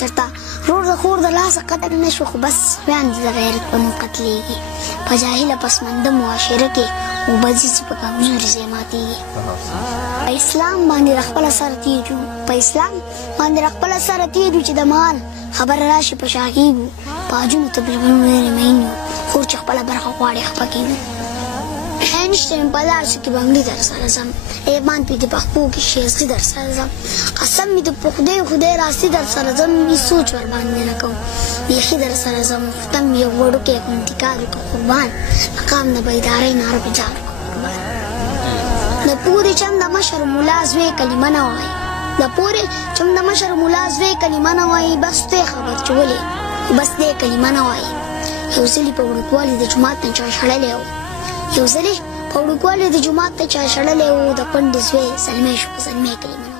چرته رور د خور د لاسه قتل نه شو خو بس خویندې د غیرت په نوم قتلېږي په جاهله پسمانده معاشره کې اوبه ځي چې په کمزوري ځای ماتېږي په اسلام باندې د خپله سره تېر یو په اسلام باندې د خپله سره تېر یو چې د مال خبره راشي په شا کېږو په حجونو تبلیغونو ډېرې مین یو خور چې خپله برخه غواړي خفه کېږو خیر نشته مې په لار چې بنګړي در سره ځم ایمان پې د پښپو کې شیزلي در سره ځم قسم مې د په خدای راستي در سره ځم هېڅ سوچ ورباندې نه کوم بیخي در سره ځم ختم یو وړوکی کړم انتقال وکړه قربان مقام د بیدارۍ ناره په جار وکړه د پورې چم د مشر ملا زوی کلمه نه وایي د پورې چم د مشر ملا زوی کلمه نه وایي بس دی خبر چې ولې بس دی کلمه نه وایي یو ځلې په وړوکوالي د جومات نه چا شړلی و یو ځلې په وړوکوالي د جومات ته چا شړلی و د کونډې زوی زلمی شو زلمی کلمه